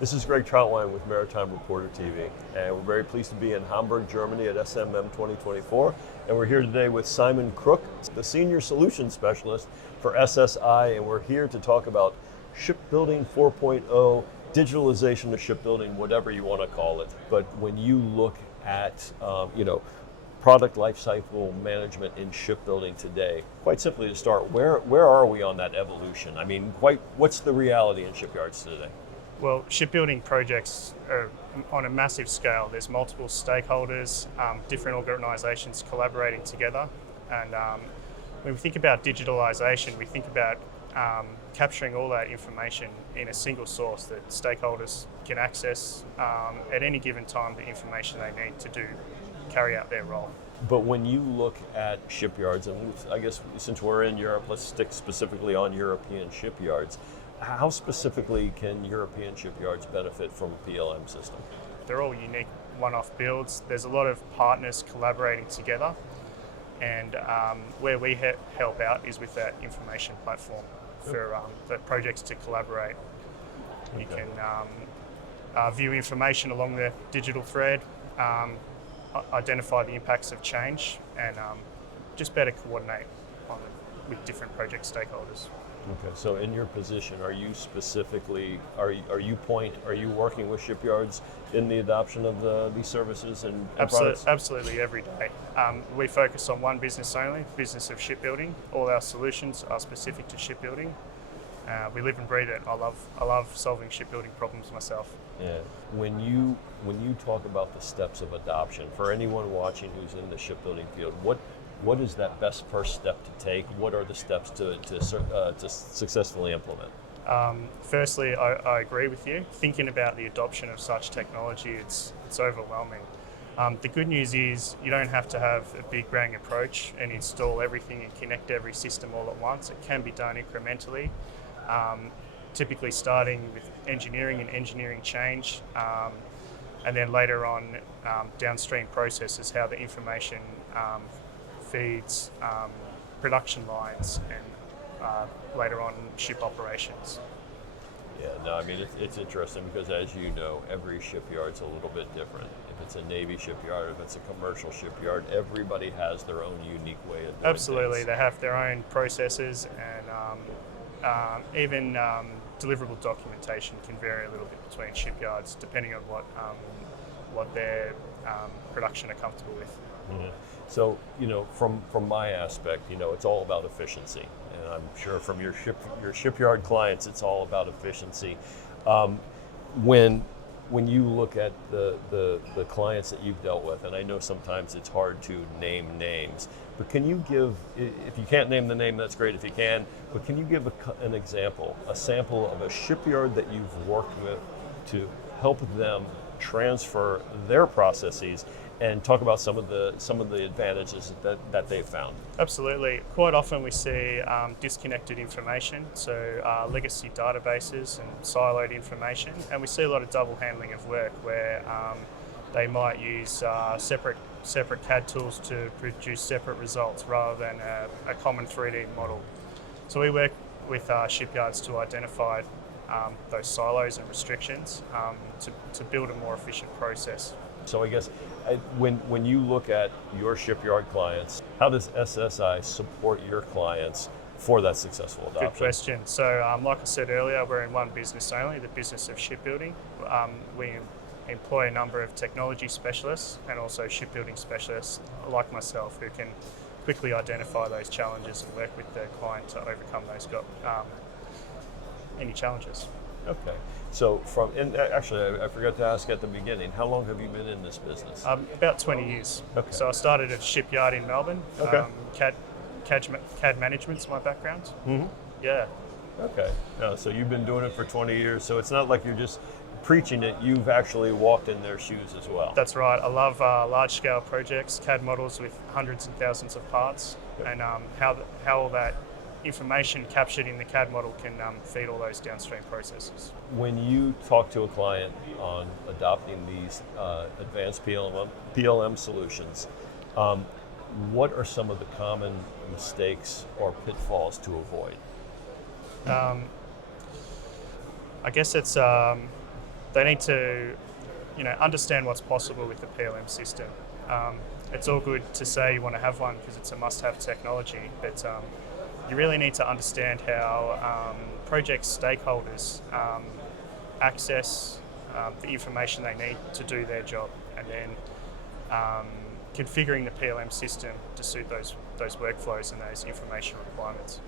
This is Greg Troutwine with Maritime Reporter TV, and we're very pleased to be in Hamburg, Germany at SMM 2024. And we're here today with Simon Crook, the Senior Solutions Specialist for SSI, and we're here to talk about Shipbuilding 4.0, digitalization of shipbuilding, whatever you want to call it. But when you look at, product lifecycle management in shipbuilding today, quite simply to start, where are we on that evolution? I mean, what's the reality in shipyards today? Well, shipbuilding projects are on a massive scale. There's multiple stakeholders, different organisations collaborating together. And when we think about digitalisation, we think about capturing all that information in a single source that stakeholders can access at any given time the information they need to carry out their role. But when you look at shipyards, and I guess since we're in Europe, let's stick specifically on European shipyards. How specifically can European shipyards benefit from a PLM system? They're all unique one-off builds. There's a lot of partners collaborating together, and where we help out is with that information platform for projects to collaborate. You can view information along the digital thread, identify the impacts of change, and just better coordinate with different project stakeholders. Okay, so in your position, are you specifically, are you working with shipyards in the adoption of these services and products? Absolutely, every day. We focus on one business only, business of shipbuilding. All our solutions are specific to shipbuilding. We live and breathe it. I love solving shipbuilding problems myself. Yeah. When you talk about the steps of adoption, for anyone watching who's in the shipbuilding field, what is that best first step to take? What are the steps to successfully implement? Firstly, I agree with you. Thinking about the adoption of such technology, it's overwhelming. The good news is you don't have to have a big bang approach and install everything and connect every system all at once. It can be done incrementally, typically starting with engineering and engineering change, and then later on downstream processes, how the information feeds production lines, and later on ship operations. Yeah, no, I mean, it's interesting because, as you know, every shipyard's a little bit different. If it's a Navy shipyard, if it's a commercial shipyard, everybody has their own unique way of doing Absolutely, things. they have their own processes, and even deliverable documentation can vary a little bit between shipyards depending on what their production are comfortable with. Mm-hmm. So, from my aspect, it's all about efficiency, and I'm sure from your shipyard clients, it's all about efficiency. When you look at the clients that you've dealt with, and I know sometimes it's hard to name names, but can you give, if you can't name the name, that's great if you can, but can you give an example, a sample of a shipyard that you've worked with to help them transfer their processes and talk about some of the advantages that they've found? Absolutely. Quite often we see disconnected information, so legacy databases and siloed information, and we see a lot of double handling of work where they might use separate CAD tools to produce separate results rather than a common 3D model. So we work with shipyards to identify those silos and restrictions to build a more efficient process. So I guess when you look at your shipyard clients, how does SSI support your clients for that successful adoption? Good question. So like I said earlier, we're in one business only, the business of shipbuilding. We employ a number of technology specialists and also shipbuilding specialists like myself who can quickly identify those challenges and work with the client to overcome those any challenges. Okay. So and actually I forgot to ask at the beginning, how long have you been in this business? About 20 years. Okay. So I started at a shipyard in Melbourne. Okay. CAD management's my background. Mm-hmm. Yeah. Okay. No, so you've been doing it for 20 years, so it's not like you're just preaching it, you've actually walked in their shoes as well. That's right. I love large-scale projects, CAD models with hundreds and thousands of parts, and how all that information captured in the CAD model can feed all those downstream processes. When you talk to a client on adopting these advanced PLM solutions, what are some of the common mistakes or pitfalls to avoid? I guess it's they need to, understand what's possible with the PLM system. It's all good to say you want to have one because it's a must-have technology, but you really need to understand how project stakeholders access the information they need to do their job, and then configuring the PLM system to suit those workflows and those information requirements.